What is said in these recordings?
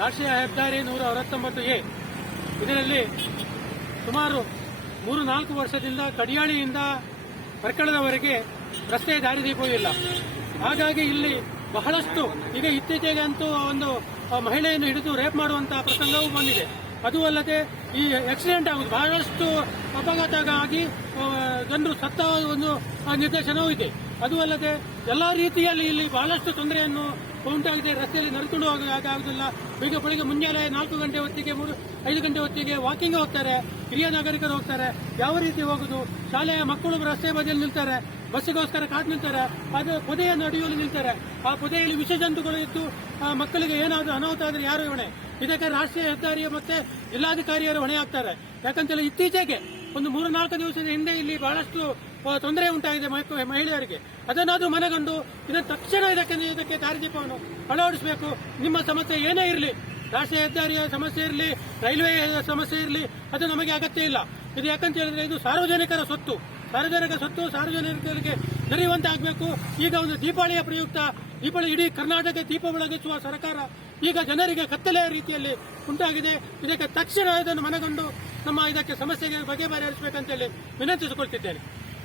ರಾಷ್ಟ್ರೀಯ ಹೆದ್ದಾರಿ 169A ಇದರಲ್ಲಿ ಸುಮಾರು 3-4 ವರ್ಷದಿಂದ ಕಡಿಯಾಳಿಯಿಂದ ಪರ್ಕಳದವರೆಗೆ ರಸ್ತೆ ದಾರಿದೀಪವೂ ಇಲ್ಲ. ಹಾಗಾಗಿ ಇಲ್ಲಿ ಬಹಳಷ್ಟು ಈಗ ಇತ್ತೀಚೆಗೆ ಅಂತೂ ಒಂದು ಮಹಿಳೆಯನ್ನು ಹಿಡಿದು ರೇಪ್ ಮಾಡುವಂತಹ ಪ್ರಸಂಗವೂ ಬಂದಿದೆ. ಅದು ಅಲ್ಲದೆ ಈ ಆಕ್ಸಿಡೆಂಟ್ ಆಗುವುದು, ಬಹಳಷ್ಟು ಅಪಘಾತ ಆಗಿ ಜನರು ಸತ್ತ ಒಂದು ನಿರ್ದೇಶನವೂ ಇದೆ. ಅದು ಅಲ್ಲದೆ ಎಲ್ಲಾ ರೀತಿಯಲ್ಲಿ ಇಲ್ಲಿ ಬಹಳಷ್ಟು ತೊಂದರೆಯನ್ನು ಉಂಟಾಗಿದೆ. ರಸ್ತೆಯಲ್ಲಿ ನಡ್ಕೊಂಡು ಆಗುವುದಿಲ್ಲ. ಬೆಳಿಗ್ಗೆ ಮುಂಜಾನೆ 4 ಗಂಟೆ ಹೊತ್ತಿಗೆ 5 ಗಂಟೆ ಹೊತ್ತಿಗೆ ವಾಕಿಂಗ್ ಹೋಗ್ತಾರೆ, ಹಿರಿಯ ನಾಗರಿಕರು ಹೋಗ್ತಾರೆ. ಯಾವ ರೀತಿ ಹೋಗುದು? ಶಾಲೆಯ ಮಕ್ಕಳು ರಸ್ತೆ ಬದಿಯಲ್ಲಿ ನಿಲ್ತಾರೆ, ಬಸ್ಸಿಗೋಸ್ಕರ ಕಾದು ನಿಲ್ತಾರೆ, ಅದು ಪೊದೆಯ ನಡುವೆಯಲ್ಲಿ ನಿಲ್ತಾರೆ. ಆ ಪೊದೆಯಲ್ಲಿ ವಿಷ ಜಂತುಗಳು ಇದ್ದು ಮಕ್ಕಳಿಗೆ ಏನಾದರೂ ಅನಾಹುತ ಆದರೆ ಯಾರು ಹೊಣೆ? ಇದಕ್ಕೆ ರಾಷ್ಟ್ರೀಯ ಹೆದ್ದಾರಿಯ ಮತ್ತೆ ಜಿಲ್ಲಾಧಿಕಾರಿಯರು ಹೊಣೆ ಆಗ್ತಾರೆ. ಯಾಕಂತೇಳಿ ಇತ್ತೀಚೆಗೆ ಒಂದು 3-4 ದಿವಸದ ಹಿಂದೆ ಇಲ್ಲಿ ಬಹಳಷ್ಟು ತೊಂದರೆ ಉಂಟಾಗಿದೆ ಮಹಿಳೆಯರಿಗೆ. ಅದನ್ನಾದ್ರೂ ಮನಗಂಡು ಇದನ್ನು ತಕ್ಷಣ ಇದಕ್ಕೆ ದಾರಿದೀಪವನ್ನು ಅಳವಡಿಸಬೇಕು. ನಿಮ್ಮ ಸಮಸ್ಯೆ ಏನೇ ಇರಲಿ, ರಾಷ್ಟ್ರೀಯ ಹೆದ್ದಾರಿಯ ಸಮಸ್ಯೆ ಇರಲಿ, ರೈಲ್ವೆ ಸಮಸ್ಯೆ ಇರಲಿ, ಅದು ನಮಗೆ ಅಗತ್ಯ ಇಲ್ಲ. ಇದು ಯಾಕಂತ ಹೇಳಿದ್ರೆ ಇದು ಸಾರ್ವಜನಿಕರ ಸ್ವತ್ತು, ಸಾರ್ವಜನಿಕರಿಗೆ ದೊರೆಯುವಂತೆ ಆಗಬೇಕು. ಈಗ ಒಂದು ದೀಪಾವಳಿಯ ಪ್ರಯುಕ್ತ ಇಡೀ ಕರ್ನಾಟಕ ದೀಪ ಬೆಳಗಿಸುವ ಸರ್ಕಾರ ಈಗ ಜನರಿಗೆ ಕತ್ತಲೆಯ ರೀತಿಯಲ್ಲಿ ಉಂಟಾಗಿದೆ. ಇದಕ್ಕೆ ತಕ್ಷಣ ಇದನ್ನು ಮನಗಂಡು ನಮ್ಮ ಇದಕ್ಕೆ ಸಮಸ್ಯೆಗೆ ಬಗೆಹರಿಸಬೇಕಂತೇಳಿ ವಿನಂತಿಸಿಕೊಳ್ತಿದ್ದೇನೆ.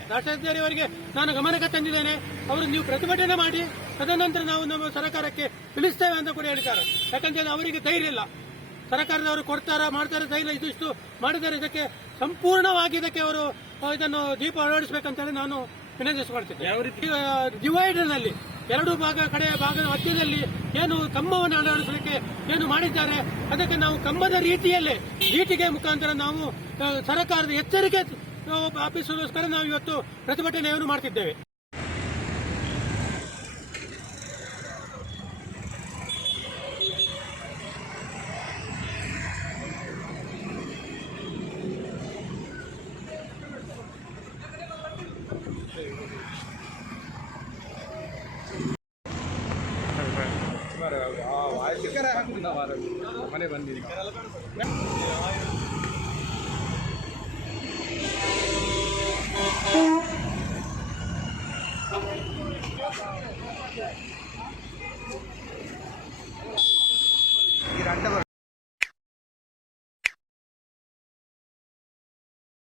ರಾಷ್ಟ್ರೀಯ ಹೆದ್ದಾರಿಯವರಿಗೆ ನಾನು ಗಮನಕ್ಕೆ ತಂದಿದ್ದೇನೆ. ಅವರು ನೀವು ಪ್ರತಿಭಟನೆ ಮಾಡಿ, ತದನಂತರ ನಾವು ನಮ್ಮ ಸರ್ಕಾರಕ್ಕೆ ತಿಳಿಸ್ತೇವೆ ಅಂತ ಕೂಡ ಹೇಳಿದ್ದಾರೆ. ಯಾಕಂತೇಳಿ ಅವರಿಗೆ ಧೈರ್ಯ ಇಲ್ಲ. ಸರ್ಕಾರದವರು ಮಾಡ್ತಾರೆ ಧೈರ್ಯ ಇಷ್ಟು ಮಾಡಿದ್ದಾರೆ. ಇದಕ್ಕೆ ಸಂಪೂರ್ಣವಾಗಿ ಇದಕ್ಕೆ ಅವರು ಇದನ್ನು ದೀಪ ಅಳವಡಿಸಬೇಕಂತೇಳಿ ನಾನು ವಿನಂತಿಸಿಕೊಳ್ತಿದ್ದೆ. ಯಾವ ರೀತಿ ಡಿವೈಡರ್ನಲ್ಲಿ 2 ಕಡೆಯ ಭಾಗದ ಮಧ್ಯದಲ್ಲಿ ಏನು ಕಂಬವನ್ನು ಅಳವಡಿಸಲಿಕ್ಕೆ ಏನು ಮಾಡಿದ್ದಾರೆ, ಅದಕ್ಕೆ ನಾವು ಕಂಬದ ರೀತಿಯಲ್ಲೇ ಈಟಿಗೆ ಮುಖಾಂತರ ನಾವು ಸರ್ಕಾರದ ಎಚ್ಚರಿಕೆ ಆಫೀಸರ್ಗೋಸ್ಕರ ನಾವು ಇವತ್ತು ಪ್ರತಿಭಟನೆಯನ್ನು ಮಾಡ್ತಿದ್ದೇವೆ. ಮನೆ ಬಂದಿದೆ.